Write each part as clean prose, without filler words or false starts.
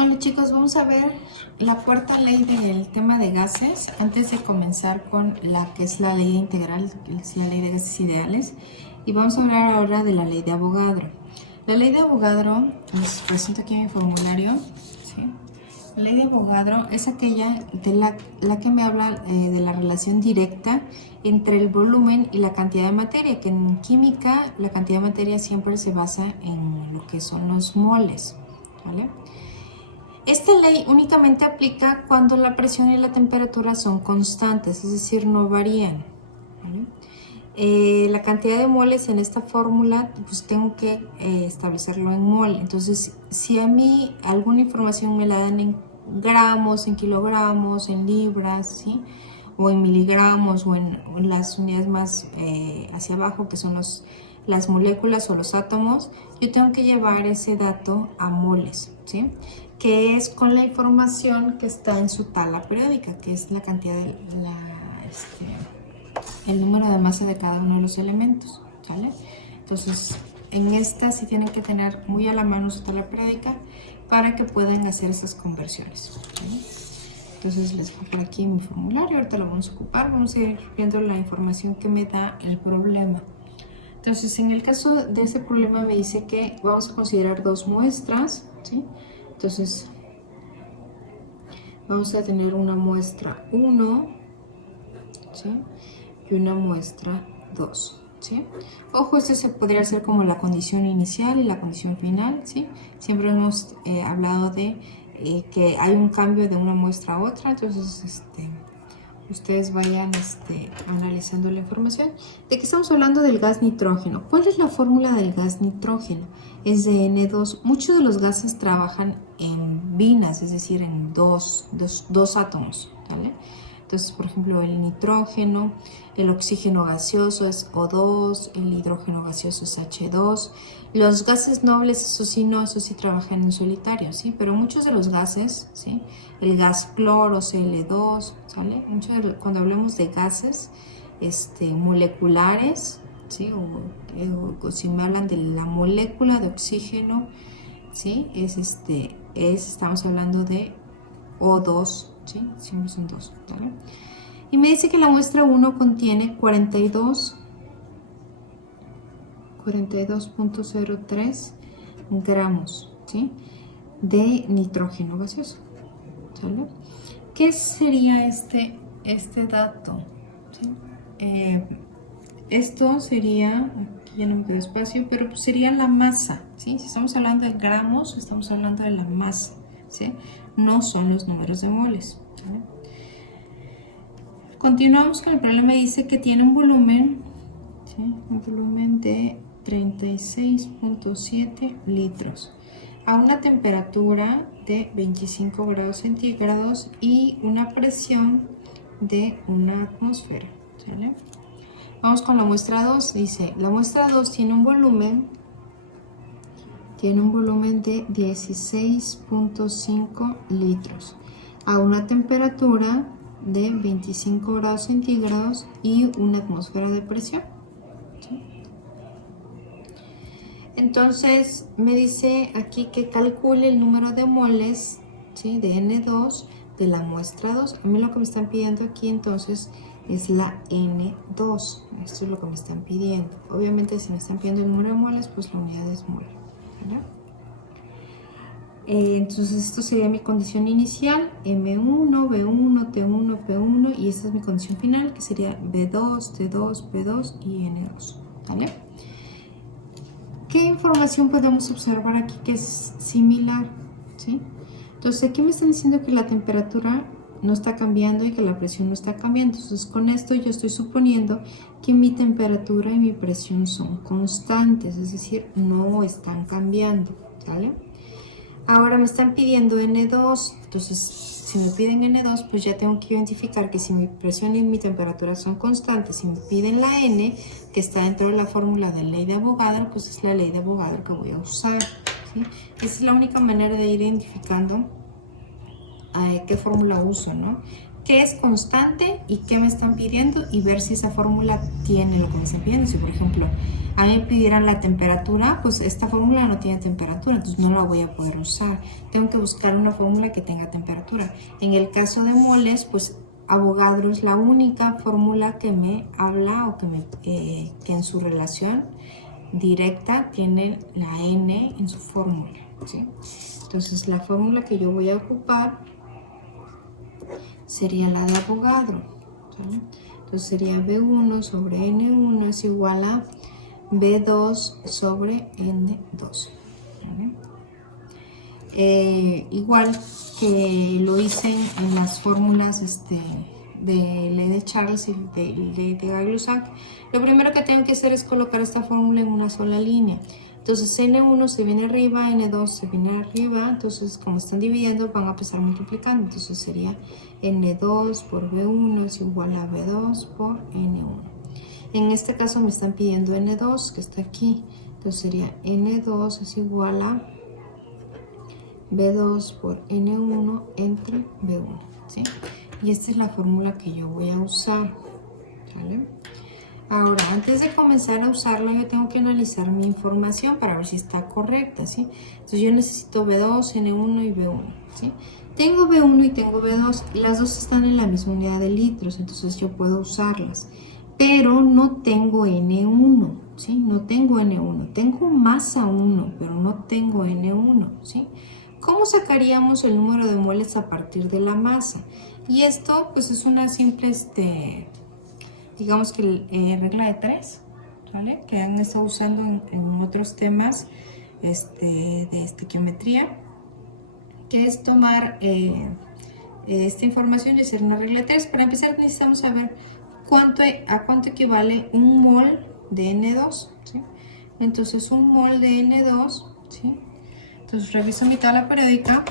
Hola chicos, vamos a ver la cuarta ley del tema de gases antes de comenzar con la que es la ley integral, que es la ley de gases ideales. Y vamos a hablar ahora de la ley de Avogadro. La ley de Avogadro, les presento aquí mi formulario, ¿sí? La ley de Avogadro es aquella de la que me habla de la relación directa entre el volumen y la cantidad de materia, que en química la cantidad de materia siempre se basa en lo que son los moles, ¿vale? Esta ley únicamente aplica cuando la presión y la temperatura son constantes, es decir, no varían, ¿vale? La cantidad de moles en esta fórmula, pues tengo que establecerlo en mol. Entonces, si a mí alguna información me la dan en gramos, en kilogramos, en libras, ¿sí? O en miligramos o en las unidades más hacia abajo, que son las moléculas o los átomos, yo tengo que llevar ese dato a moles, ¿sí? Que es con la información que está en su tabla periódica, que es la cantidad de el número de masa de cada uno de los elementos, ¿vale? Entonces, en esta sí tienen que tener muy a la mano su tabla periódica para que puedan hacer esas conversiones, ¿vale? Entonces les dejo por aquí mi formulario, ahorita lo vamos a ocupar, vamos a ir viendo la información que me da el problema. Entonces, en el caso de ese problema me dice que vamos a considerar dos muestras, ¿sí? Entonces, vamos a tener una muestra 1, ¿sí? Y una muestra 2, ¿sí? Ojo, esto se podría hacer como la condición inicial y la condición final, ¿sí? Siempre hemos hablado de que hay un cambio de una muestra a otra, entonces ustedes vayan analizando la información. ¿De qué estamos hablando? Del gas nitrógeno. ¿Cuál es la fórmula del gas nitrógeno? Es de N2. Muchos de los gases trabajan en binas, es decir, en dos átomos, ¿vale? Entonces, por ejemplo, el nitrógeno, el oxígeno gaseoso es O2, el hidrógeno gaseoso es H2. Los gases nobles, eso sí trabajan en solitario, ¿sí? Pero muchos de los gases, ¿sí? El gas cloro, Cl2, ¿sale? Cuando hablamos de gases moleculares, ¿sí? O si me hablan de la molécula de oxígeno, ¿sí? Estamos hablando de O2, ¿sí? Siempre son dos, ¿vale? Y me dice que la muestra 1 contiene 42.03 gramos, ¿sí? De nitrógeno gaseoso, ¿sale? ¿Qué sería este dato? ¿Sí? Esto sería, aquí ya no me queda espacio, pero sería la masa, ¿sí? Si estamos hablando de gramos, estamos hablando de la masa, ¿sí? No son los números de moles, ¿vale? Continuamos con el problema. Dice que tiene un volumen, ¿sí? Un volumen de 36.7 litros a una temperatura de 25 grados centígrados y una presión de una atmósfera, ¿vale? Vamos con la muestra 2. Dice, la muestra 2 tiene un volumen de 16.5 litros a una temperatura de 25 grados centígrados y una atmósfera de presión, ¿sí? Entonces me dice aquí que calcule el número de moles, ¿sí? De N2 de la muestra 2. A mí lo que me están pidiendo aquí entonces es la N2. Esto es lo que me están pidiendo. Obviamente si me están pidiendo el número de moles, pues la unidad es mol, ¿verdad? Entonces esto sería mi condición inicial, M1, B1, T1, P1, y esta es mi condición final, que sería B2, T2, P2 y N2, ¿vale? ¿Qué información podemos observar aquí que es similar? ¿Sí? Entonces aquí me están diciendo que la temperatura no está cambiando y que la presión no está cambiando. Entonces con esto yo estoy suponiendo que mi temperatura y mi presión son constantes, es decir, no están cambiando, ¿vale? Ahora me están pidiendo N2, entonces si me piden N2, pues ya tengo que identificar que si mi presión y mi temperatura son constantes, si me piden la N, que está dentro de la fórmula de la ley de Avogadro, pues es la ley de Avogadro que voy a usar, ¿sí? Esa es la única manera de ir identificando qué fórmula uso, ¿no? Qué es constante y qué me están pidiendo y ver si esa fórmula tiene lo que me están pidiendo. Si por ejemplo a mí me pidieran la temperatura, pues esta fórmula no tiene temperatura, entonces no la voy a poder usar. Tengo que buscar una fórmula que tenga temperatura. En el caso de moles, pues Avogadro es la única fórmula que me habla o que en su relación directa tiene la N en su fórmula, ¿sí? Entonces la fórmula que yo voy a ocupar sería la de Avogadro, ¿sí? Entonces sería B1 sobre N1 es igual a B2 sobre N2, ¿vale? Igual que lo hice en las fórmulas de ley de Charles y de ley de Gay-Lussac, lo primero que tengo que hacer es colocar esta fórmula en una sola línea. Entonces N1 se viene arriba, N2 se viene arriba, entonces como están dividiendo van a empezar multiplicando, entonces sería N2 por B1 es igual a B2 por N1. En este caso me están pidiendo N2 que está aquí, entonces sería N2 es igual a B2 por N1 entre B1, ¿sí? Y esta es la fórmula que yo voy a usar, ¿vale? Ahora, antes de comenzar a usarla, yo tengo que analizar mi información para ver si está correcta, ¿sí? Entonces yo necesito B2, N1 y B1, ¿sí? Tengo B1 y tengo B2, y las dos están en la misma unidad de litros, entonces yo puedo usarlas. Pero no tengo N1, ¿sí? No tengo N1, tengo masa 1, pero no tengo N1, ¿sí? ¿Cómo sacaríamos el número de moles a partir de la masa? Y esto, pues es una simple, digamos que regla de 3, ¿vale? Que han estado usando en otros temas de geometría, que es tomar esta información y hacer una regla de 3. Para empezar necesitamos saber a cuánto equivale un mol de N2, ¿sí? Entonces un mol de N2, ¿sí? Entonces reviso mi tabla periódica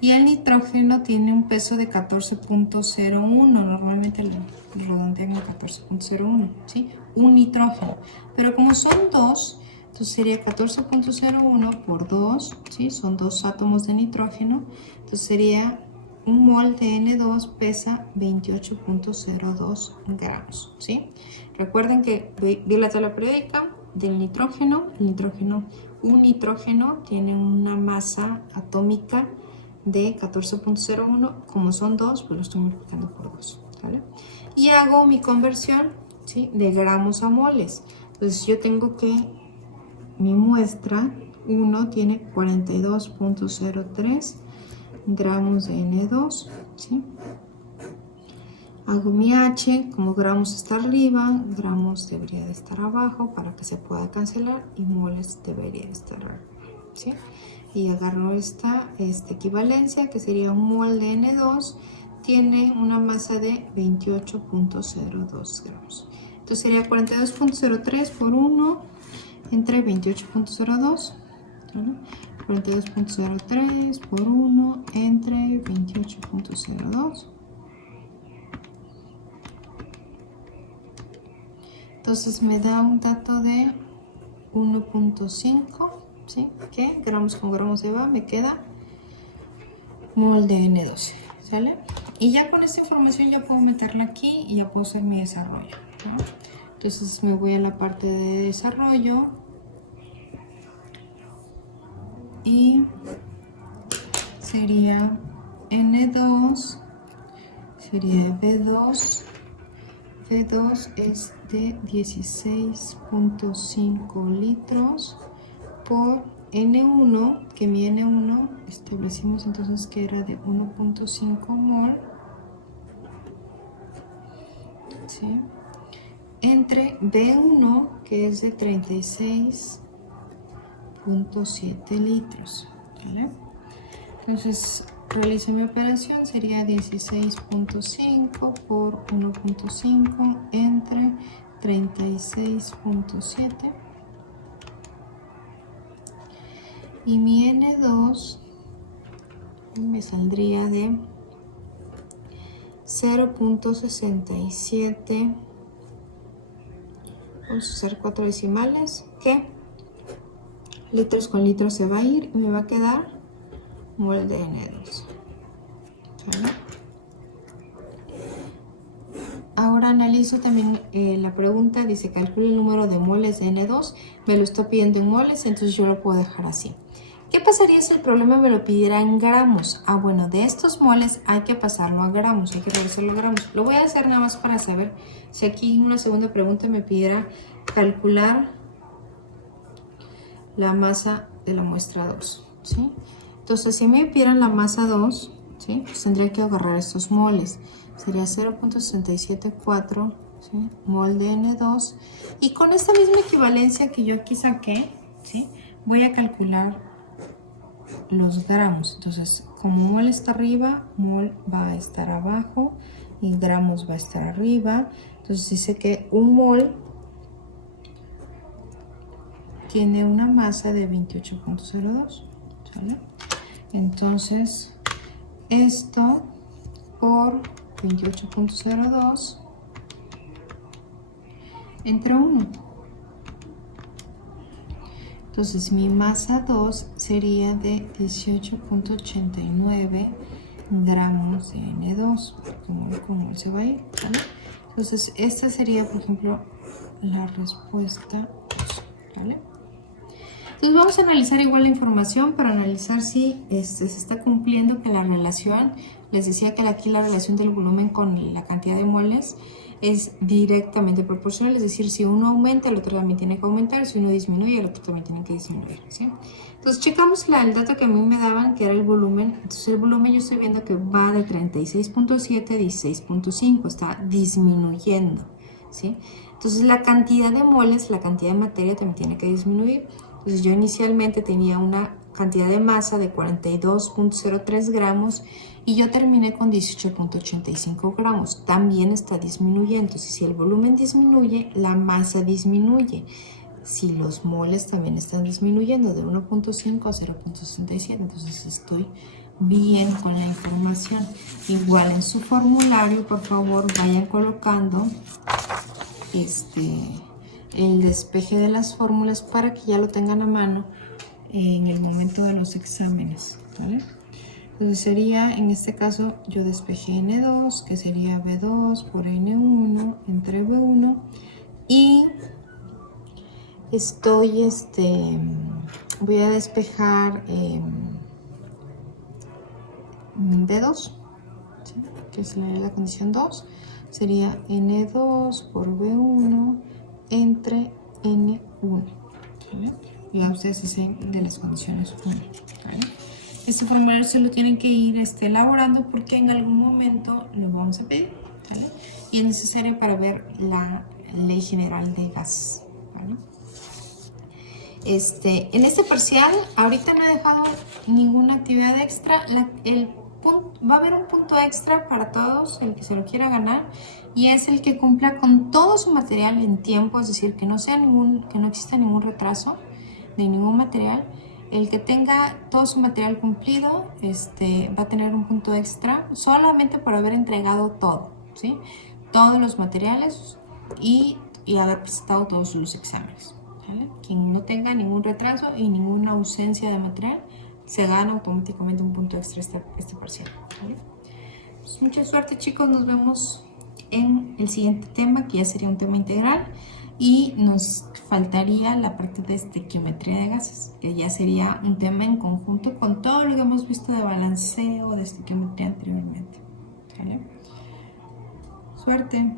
y el nitrógeno tiene un peso de 14.01, normalmente lo redondean a 14.01, ¿sí? Un nitrógeno, pero como son dos, entonces sería 14.01 por 2, ¿sí? Son dos átomos de nitrógeno, entonces sería un mol de N2 pesa 28.02 gramos, ¿sí? Recuerden que vi la tabla periódica del nitrógeno. Un nitrógeno tiene una masa atómica de 14.01, como son dos, pues lo estoy multiplicando por 2, ¿vale? Y hago mi conversión, ¿sí? De gramos a moles. Entonces yo tengo que mi muestra 1 tiene 42.03 gramos de N2, ¿sí? Hago mi H, como gramos está arriba, gramos debería de estar abajo para que se pueda cancelar y moles debería de estar arriba, ¿sí? Y agarro esta equivalencia que sería un mol de N2 tiene una masa de 28.02 gramos. Entonces sería 42.03 por 1 entre 28.02, ¿vale? 42.03 por 1 entre 28.02. Entonces me da un dato de 1.5, ¿sí? Que gramos con gramos se va, me queda mol de N12, ¿sale? Y ya con esta información ya puedo meterla aquí y ya puedo hacer mi desarrollo, ¿no? Entonces me voy a la parte de desarrollo y sería N2, sería B2 es de 16.5 litros por N1, que mi N1 establecimos entonces que era de 1.5 mol, ¿sí? Entre B1, que es de 36.7 litros, ¿vale? Entonces realice mi operación, sería 16.5 por 1.5 entre 36.7 y mi N2 me saldría de 0.67, vamos a hacer 4 decimales, que litros con litros se va a ir y me va a quedar mol de N2, ¿vale? Ahora ahora analizo también la pregunta, dice calcula el número de moles de N2, me lo está pidiendo en moles, entonces yo lo puedo dejar así. ¿Qué pasaría si el problema me lo pidiera en gramos? Ah, bueno, de estos moles hay que pasarlo a gramos, hay que reducirlo a gramos. Lo voy a hacer nada más para saber si aquí en una segunda pregunta me pidiera calcular la masa de la muestra 2, ¿sí? Entonces, si me pidieran la masa 2, ¿sí? Pues tendría que agarrar estos moles. Sería 0.674, ¿sí? Mol de N2. Y con esta misma equivalencia que yo aquí saqué, ¿sí? Voy a calcular los gramos. Entonces, como mol está arriba, mol va a estar abajo y gramos va a estar arriba. Entonces, dice que un mol tiene una masa de 28.02, ¿sale? Entonces, esto por 28.02 entre 1. Entonces, mi masa 2 sería de 18.89 gramos de N2, como se va a ir, ¿vale? Entonces, esta sería, por ejemplo, la respuesta, ¿vale? Entonces vamos a analizar igual la información para analizar si se está cumpliendo que la relación, les decía que aquí la relación del volumen con la cantidad de moles es directamente proporcional, es decir, si uno aumenta, el otro también tiene que aumentar, si uno disminuye, el otro también tiene que disminuir, ¿sí? Entonces checamos el dato que a mí me daban, que era el volumen. Entonces el volumen yo estoy viendo que va de 36.7 a 16.5, está disminuyendo, ¿sí? Entonces la cantidad de moles, la cantidad de materia también tiene que disminuir. Entonces yo inicialmente tenía una cantidad de masa de 42.03 gramos y yo terminé con 18.85 gramos. También está disminuyendo. Entonces si el volumen disminuye, la masa disminuye. Si los moles también están disminuyendo de 1.5 a 0.67, entonces estoy bien con la información. Igual en su formulario, por favor, vayan colocando el despeje de las fórmulas para que ya lo tengan a mano en el momento de los exámenes, ¿vale? Entonces sería, en este caso, yo despejé N2, que sería B2 por N1 entre B1, y voy a despejar B2, ¿sí? Que es la condición 2, sería N2 por B1 entre N1, ¿vale? Ya ustedes dicen de las condiciones 1, ¿vale? Este formulario se lo tienen que ir elaborando porque en algún momento lo vamos a pedir, ¿vale? Y es necesario para ver la ley general de gases, ¿vale? En este parcial, ahorita no he dejado ninguna actividad extra. Va a haber un punto extra para todos, el que se lo quiera ganar, y es el que cumpla con todo su material en tiempo, es decir, que no exista ningún retraso de ningún material. El que tenga todo su material cumplido va a tener un punto extra solamente por haber entregado todo, ¿sí? Todos los materiales y haber presentado todos los exámenes, ¿vale? Quien no tenga ningún retraso y ninguna ausencia de material se gana automáticamente un punto extra este parcial, ¿vale? Pues mucha suerte, chicos, nos vemos en el siguiente tema, que ya sería un tema integral, y nos faltaría la parte de estequiometría de gases, que ya sería un tema en conjunto con todo lo que hemos visto de balanceo, de estequiometría anteriormente, ¿vale? Suerte.